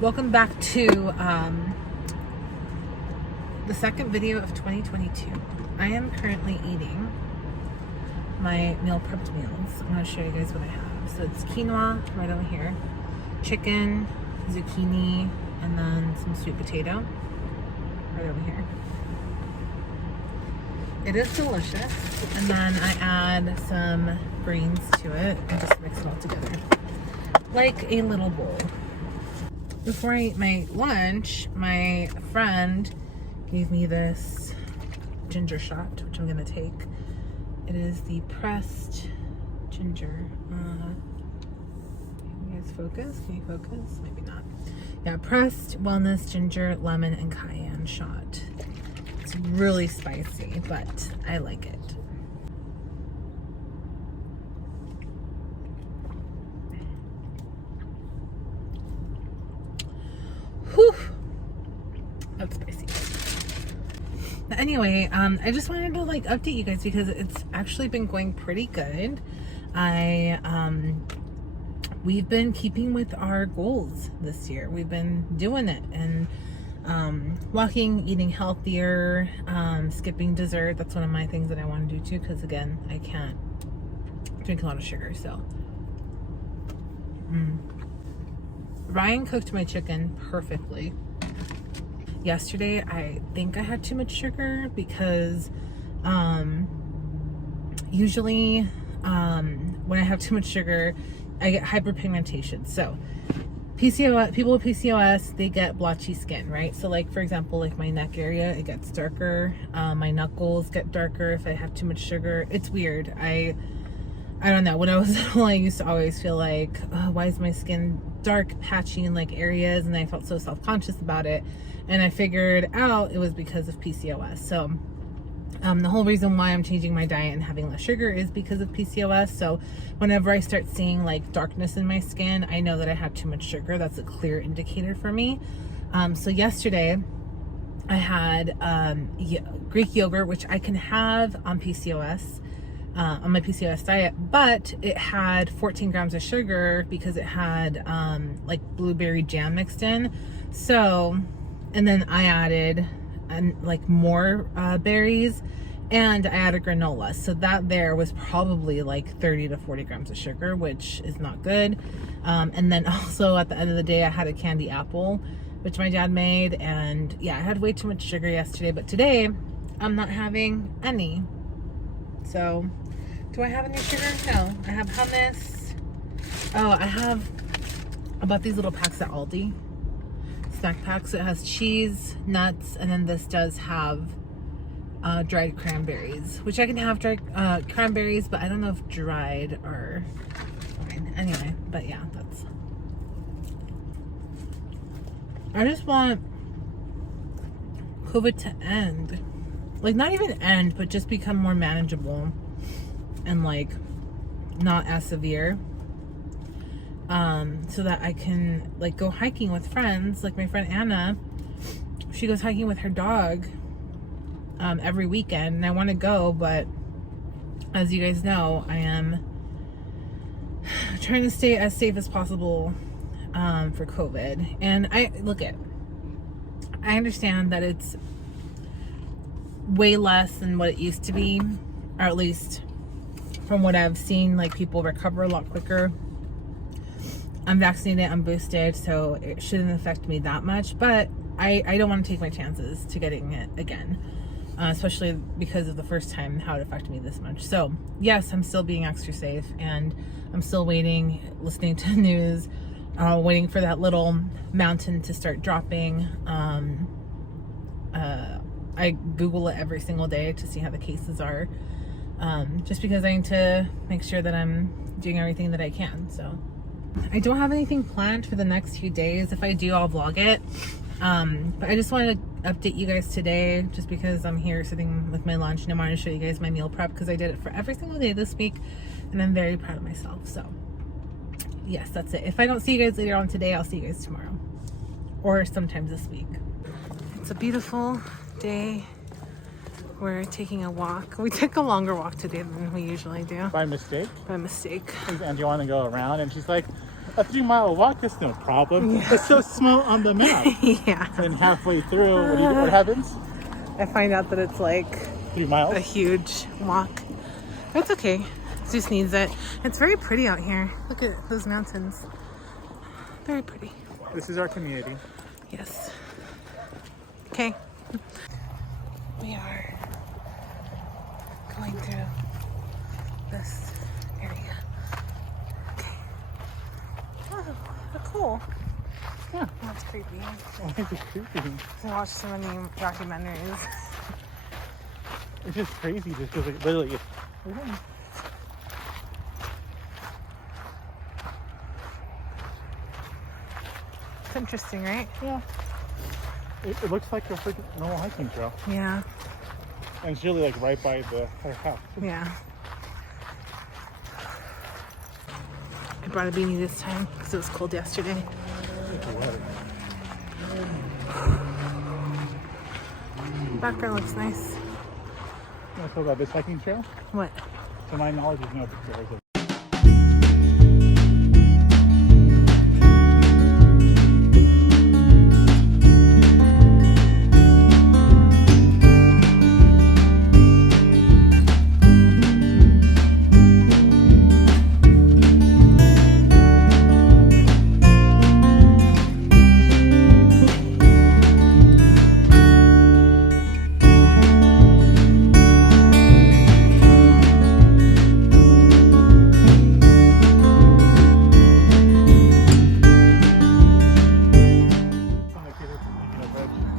Welcome back to the second video of 2022. I am currently eating my meal prepped meals. I'm going to show you guys what I have. So it's quinoa right over here, chicken, zucchini, and then some sweet potato right over here. It is delicious. And then I add some greens to it and just mix it all together like a little bowl. Before I eat my lunch, my friend gave me this ginger shot, which I'm gonna take. It is the pressed ginger. Can you guys focus? Can you focus? Maybe not. Yeah, pressed wellness ginger, lemon, and cayenne shot. It's really spicy, but I like it. Whew, that's spicy. But anyway, I just wanted to update you guys because it's actually been going pretty good. We've been keeping with our goals this year. We've been doing it and walking, eating healthier, skipping dessert. That's one of my things that I want to do too, because again, I can't drink a lot of sugar. So Ryan cooked my chicken perfectly. Yesterday, I think I had too much sugar because usually when I have too much sugar, I get hyperpigmentation. So PCOS, people with PCOS, they get blotchy skin, right? So for example, my neck area, it gets darker. My knuckles get darker if I have too much sugar. It's weird. I don't know. When I was little, I used to always feel like, oh, why is my skin dark, patchy in areas? And I felt so self-conscious about it. And I figured out it was because of PCOS. So the whole reason why I'm changing my diet and having less sugar is because of PCOS. So whenever I start seeing darkness in my skin, I know that I have too much sugar. That's a clear indicator for me. So yesterday I had Greek yogurt, which I can have on PCOS. On my PCOS diet, but it had 14 grams of sugar because it had blueberry jam mixed in. So, and then I added more berries, and I added granola. So that there was probably 30 to 40 grams of sugar, which is not good. And then also at the end of the day, I had a candy apple, which my dad made, and yeah, I had way too much sugar yesterday, but today I'm not having any. So, do I have any sugar? No. I have hummus. Oh, I bought these little packs at Aldi. Snack packs. So it has cheese, nuts, and then this does have dried cranberries, which I can have dried cranberries, but I don't know if dried are fine. Anyway, but yeah, I just want COVID to end. Not even end, but just become more manageable and not as severe, so that I can go hiking with friends. My friend Anna, she goes hiking with her dog every weekend, and I want to go, but as you guys know, I am trying to stay as safe as possible for COVID. And I understand that it's way less than what it used to be, or at least from what I've seen, people recover a lot quicker. I'm vaccinated, I'm boosted, so it shouldn't affect me that much, but I don't want to take my chances to getting it again, especially because of the first time, how it affected me this much. So yes, I'm still being extra safe, and I'm still waiting, listening to the news, waiting for that little mountain to start dropping. I Google it every single day to see how the cases are, just because I need to make sure that I'm doing everything that I can. So I don't have anything planned for the next few days. If I do, I'll vlog it. But I just wanted to update you guys today, just because I'm here sitting with my lunch and I wanted to show you guys my meal prep, because I did it for every single day this week, and I'm very proud of myself. So yes, that's it. If I don't see you guys later on today, I'll see you guys tomorrow, or sometimes this week. It's a beautiful day. We're taking a walk. We took a longer walk today than we usually do. By mistake? By mistake. And do you want to go around? And she's like, A 3-mile walk is no problem. Yeah. It's so small on the map. Yeah. And halfway through, what happens? I find out that it's like 3 miles? a huge walk. It's okay. It just needs it. It's very pretty out here. Look at those mountains. Very pretty. This is our community. Yes. Okay. We are going through this area. Okay. Oh, cool. Yeah. That's creepy. I think it's creepy. I watched so many documentaries. It's just crazy just because like, literally It's interesting, right? yeah. It looks like a freaking normal hiking trail. Yeah. And it's really like right by our house. Yeah. I brought a beanie this time because it was cold yesterday. Background looks nice. You want to talk about this hiking trail? What? To my knowledge, there's no pictures of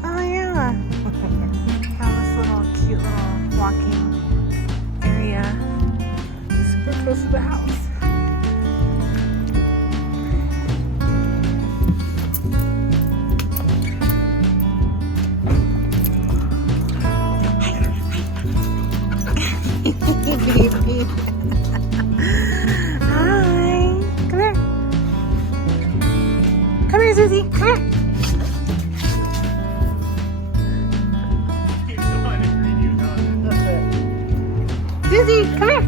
Oh yeah. Found this little cute little walking area. Super close to the house. Hi. Come here. Come here, Susie. Come here. Susie, come here.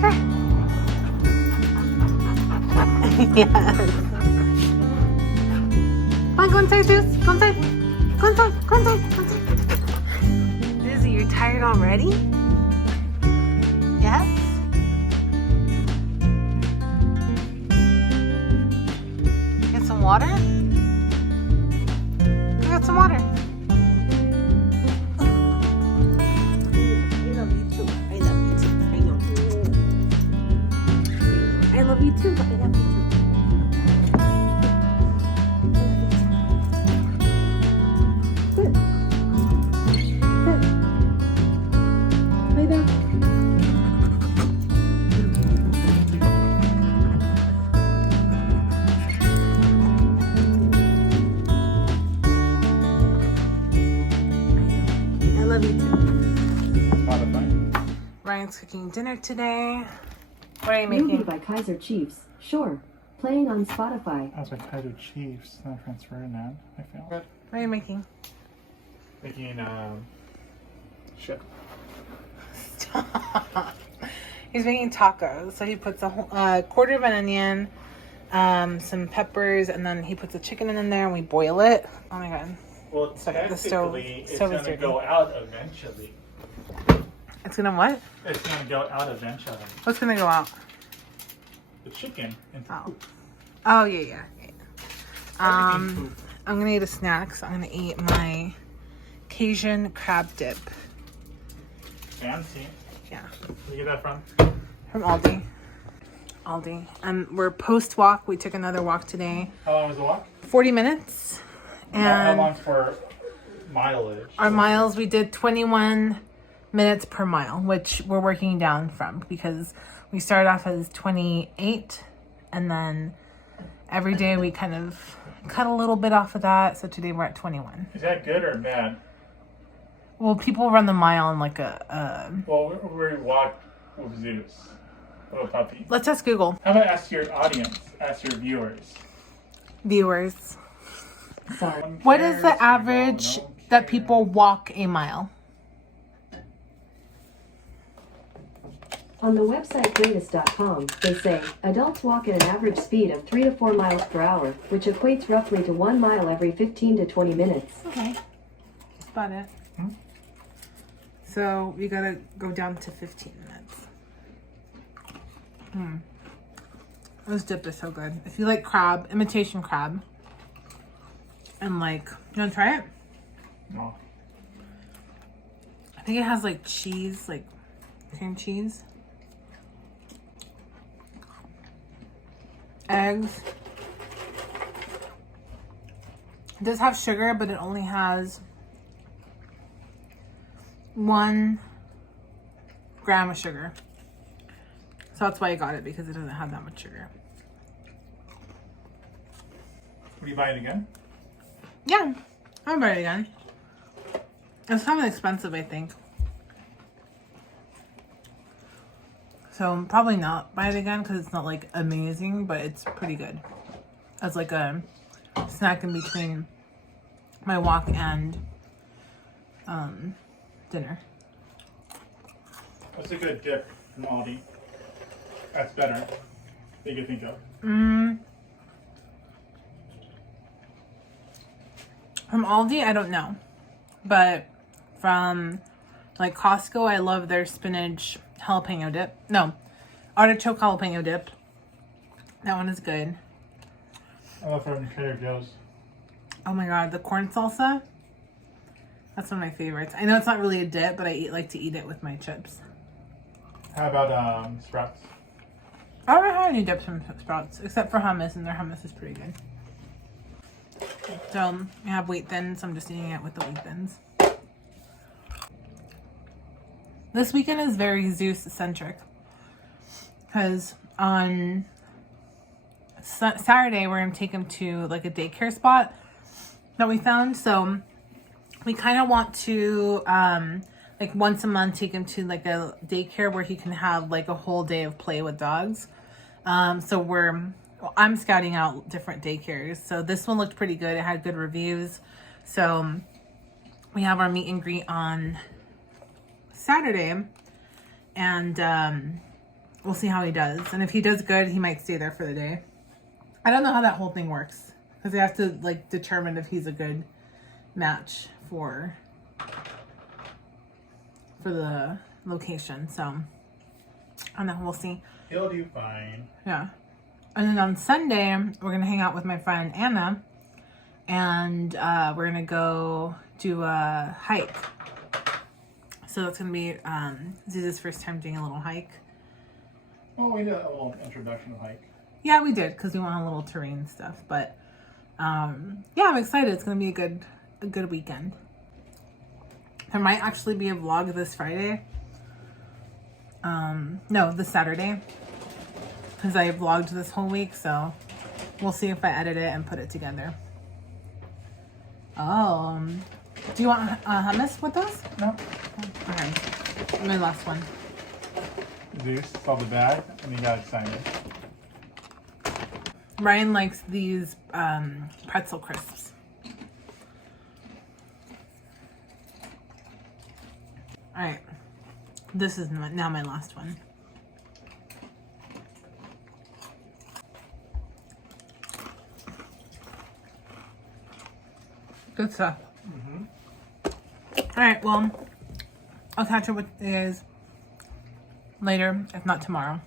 Come here. Yes. Come on, go inside, Zeus. Go inside. Go inside. Go inside. Go inside. Susie, you're tired already? Yes? Get some water? Go get some water. I love you too. I love you too. Sit. Sit. Lay down. I love you too. Ryan's cooking dinner today. What are you making? Movie by Kaiser Chiefs. Sure. Playing on Spotify. I was like, Kaiser Chiefs. Then I transferred now. I failed. What are you making? Making, shit. He's making tacos. So he puts a quarter of an onion, some peppers, and then he puts the chicken in there and we boil it. Oh my god. Well, Sorry, the technically, it's stove is going to dirty. go out eventually. It's gonna what? It's going to go out eventually. What's gonna go out? The chicken. Oh. Oh yeah. Everything poop. I'm gonna eat a snack. So I'm gonna eat my Cajun crab dip. Fancy. Yeah. Where you get that from? From Aldi. And we're post walk. We took another walk today. How long was the walk? 40 minutes. How And long for mileage? our miles, we did 21 minutes per mile, which we're working down from because we started off as 28 and then every day we kind of cut a little bit off of that. So today we're at 21. Is that good or bad? Well, people run the mile in like a Well, we walk with Zeus. Little puppy. let's ask Google. How about ask your audience? Ask your Viewers. Sorry. What is the average that people walk a mile? On the website greatest.com, they say, adults walk at an average speed of 3 to 4 miles per hour, which equates roughly to 1 mile every 15 to 20 minutes. Okay. That's about it. So we gotta go down to 15 minutes. This dip is so good. If you like crab, imitation crab, and like, you wanna try it? No. I think it has like cheese, like cream cheese, eggs. It does have sugar, but it only has 1 gram of sugar. So that's why I got it, because it doesn't have that much sugar. Will you buy it again? Yeah, I'll buy it again. It's kind of expensive, I think. So probably not buy it again, because it's not like amazing, but it's pretty good. As like a snack in between my walk and dinner. What's a good dip from Aldi? That's better. That you think of. From Aldi, I don't know. But from like Costco, I love their spinach jalapeno dip. No, artichoke jalapeno dip. That one is good. I love from Trader Joe's. Oh my god, the corn salsa. That's one of my favorites. I know it's not really a dip, but I like to eat it with my chips. How about Sprouts? I don't have any dips from Sprouts, except for hummus, and their hummus is pretty good. So, I have wheat thins, so I'm just eating it with the wheat thins. This weekend is very Zeus-centric. Because on Saturday, we're going to take him to like a daycare spot that we found. So, we kind of want to, like once a month, take him to like a daycare where he can have like a whole day of play with dogs. So I'm scouting out different daycares. So this one looked pretty good. It had good reviews. So we have our meet and greet on Saturday, and we'll see how he does. And if he does good, he might stay there for the day. I don't know how that whole thing works, because they have to like determine if he's a good match for the location. So I don't know, we'll see. He'll do fine. Yeah. And then on Sunday, we're going to hang out with my friend Anna, and we're going to go do a hike. So that's going to be Ziz's first time doing a little hike. Oh, we did a little introduction to hike. Yeah, we did, because we want a little terrain stuff. But yeah, I'm excited. It's going to be a good weekend. There might actually be a vlog this Friday. No, this Saturday. Because I vlogged this whole week, so we'll see if I edit it and put it together. Oh, do you want hummus with us? No. Okay, my last one. Zeus saw the bag and he got excited. Ryan likes these pretzel crisps. All right, this is now my last one. Good stuff. All right, well, I'll catch up with you guys later, if not tomorrow.